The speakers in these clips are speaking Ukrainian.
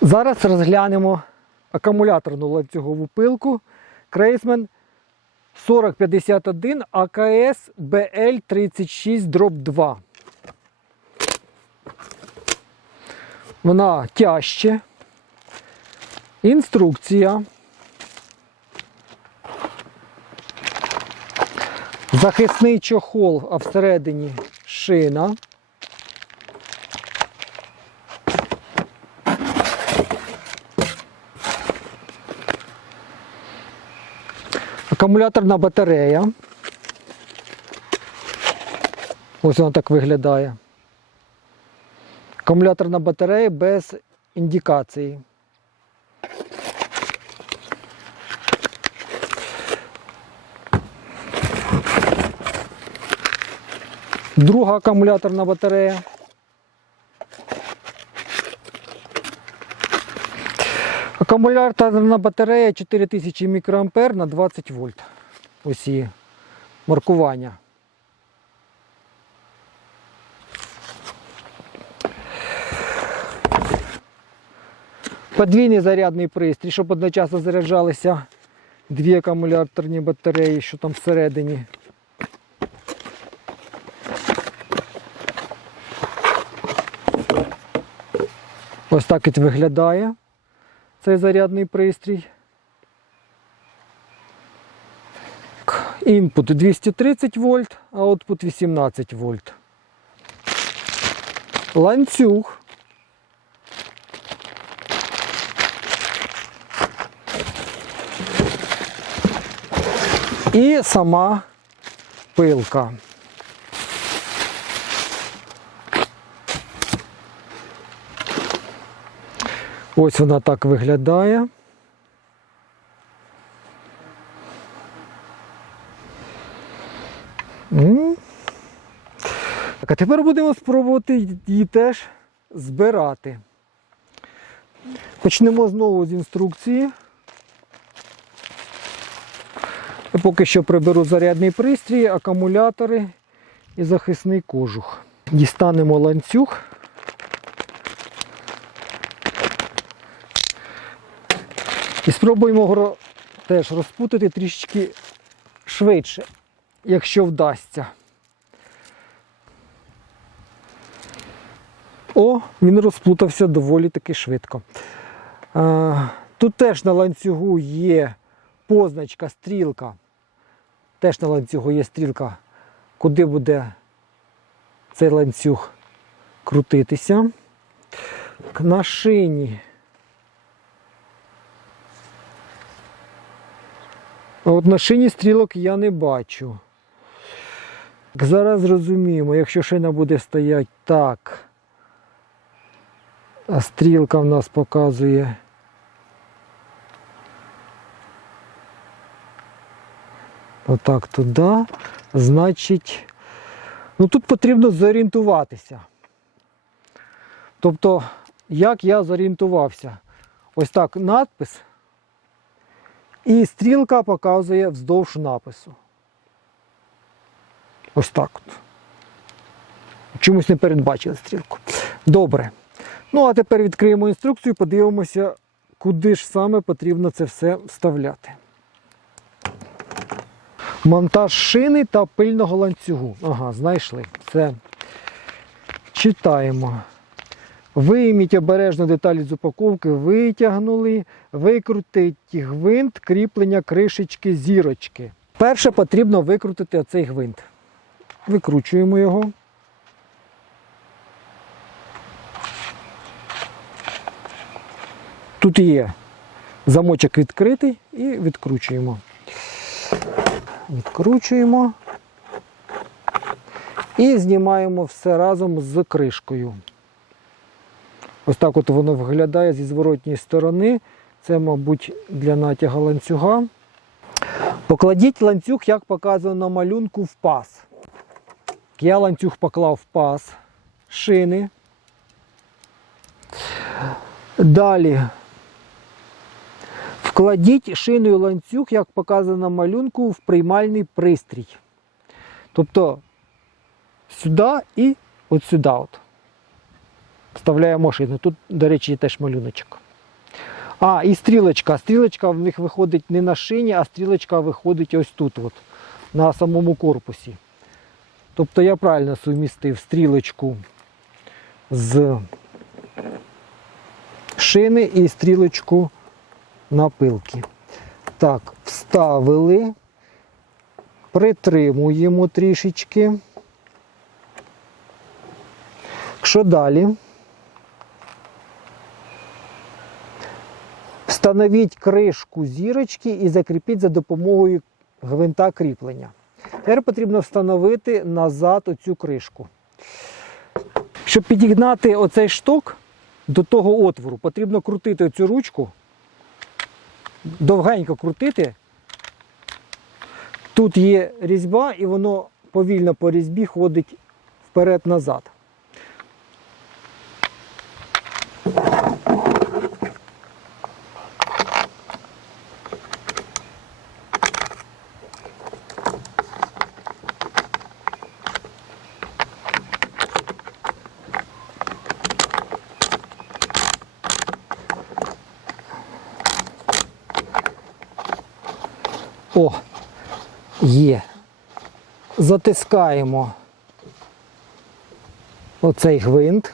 Зараз розглянемо акумуляторну ланцюгову пилку Крейсмен 4051 АКС BL 36 2. Вона тяжче. Інструкція. Захисний чохол, а всередині шина. Акумуляторна батарея. Ось вона так виглядає. Акумуляторна батарея без індикації. Друга акумуляторна батарея. Акумуляторна батарея 4000 мА на 20 вольт. Ось її маркування. Подвійний зарядний пристрій, щоб одночасно заряджалися дві акумуляторні батареї, що там всередині. Ось так от виглядає цей зарядний пристрій. Інпут 230 вольт, а output 18 вольт. Ланцюг. І сама пилка. Ось вона так виглядає. Так, а тепер будемо спробувати її теж збирати. Почнемо знову з інструкції. Я поки що приберу зарядний пристрій, акумулятори і захисний кожух. Дістанемо ланцюг. І спробуємо його теж розпутати трішечки швидше, якщо вдасться. О, він розплутався доволі таки швидко. Тут теж на ланцюгу є позначка, стрілка. Теж на ланцюгу є стрілка, куди буде цей ланцюг крутитися. На шині А от на шині стрілок я не бачу. Зараз зрозуміємо, якщо шина буде стояти так, а стрілка в нас показує. Отак туди, значить, ну тут потрібно зорієнтуватися. Тобто, як я зорієнтувався? Ось так надпис. І стрілка показує вздовж напису. Ось так от. Чомусь не передбачили стрілку. Добре. Ну, а тепер відкриємо інструкцію і подивимося, куди ж саме потрібно це все вставляти. Монтаж шини та пильного ланцюгу. Ага, знайшли. Це читаємо. Вийміть обережно деталі з упаковки, витягнули, викрутіть гвинт кріплення кришечки зірочки. Перше потрібно викрутити оцей гвинт. Викручуємо його. Тут є замочок відкритий і відкручуємо. Відкручуємо і знімаємо все разом з кришкою. Ось так от воно виглядає зі зворотньої сторони. Це, мабуть, для натяга ланцюга. Покладіть ланцюг, як показано на малюнку, в паз. Я ланцюг поклав в паз шини. Далі вкладіть шину ланцюг, як показано на малюнку, в приймальний пристрій. Тобто сюди і от сюди. От. Вставляємо шину. Тут, до речі, теж малюночок. А, і стрілочка. Стрілочка в них виходить не на шині, а стрілочка виходить ось тут, от, на самому корпусі. Тобто я правильно сумістив стрілочку з шини і стрілочку на пилки. Так, вставили, притримуємо трішечки. Що далі? Встановіть кришку зірочки і закріпіть за допомогою гвинта кріплення. Тепер потрібно встановити назад оцю кришку. Щоб підігнати оцей шток до того отвору, потрібно крутити цю ручку, довгенько крутити. Тут є різьба, і воно повільно по різьбі ходить вперед-назад. О, є. Затискаємо оцей гвинт.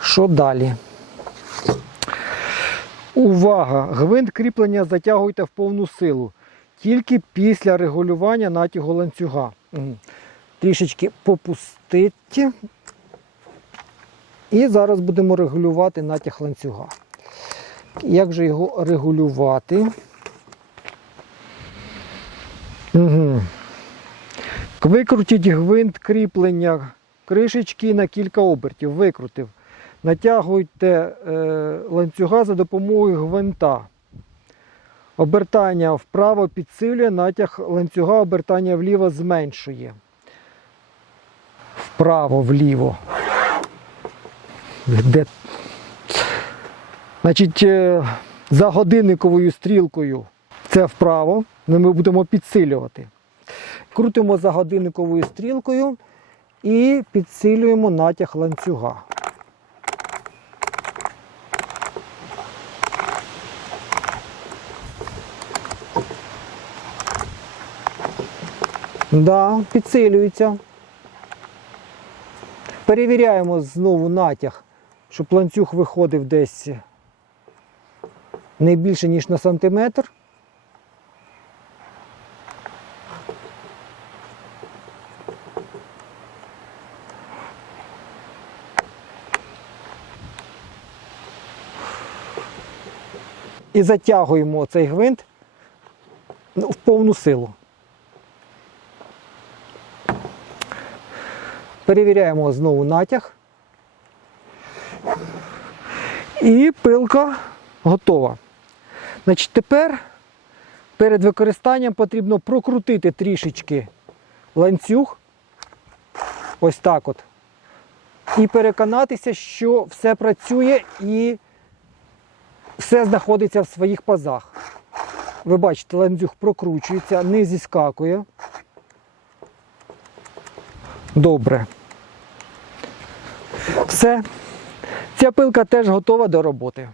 Що далі? Увага! Гвинт кріплення затягуйте в повну силу. Тільки після регулювання натягу ланцюга. Трішечки попустить. І зараз будемо регулювати натяг ланцюга. Як же його регулювати? Викрутіть гвинт кріплення кришечки на кілька обертів. Викрутив. Натягуйте е, ланцюга за допомогою гвинта. Обертання вправо підсилює, натяг ланцюга, обертання вліво зменшує. Вправо, вліво. Де Значить, е, за годинниковою стрілкою це вправо, ми будемо підсилювати. Крутимо за годинниковою стрілкою і підсилюємо натяг ланцюга. Да, підсилюється. Перевіряємо знову натяг, щоб ланцюг виходив десь не більше, ніж на сантиметр. І затягуємо цей гвинт ну, в повну силу. Перевіряємо знову натяг. І пилка готова. Значить, тепер перед використанням потрібно прокрутити трішечки ланцюг. Ось так от. І переконатися, що все працює і все знаходиться в своїх пазах. Ви бачите, ланцюг прокручується, не зіскакує. Добре. Все. Ця пилка теж готова до роботи.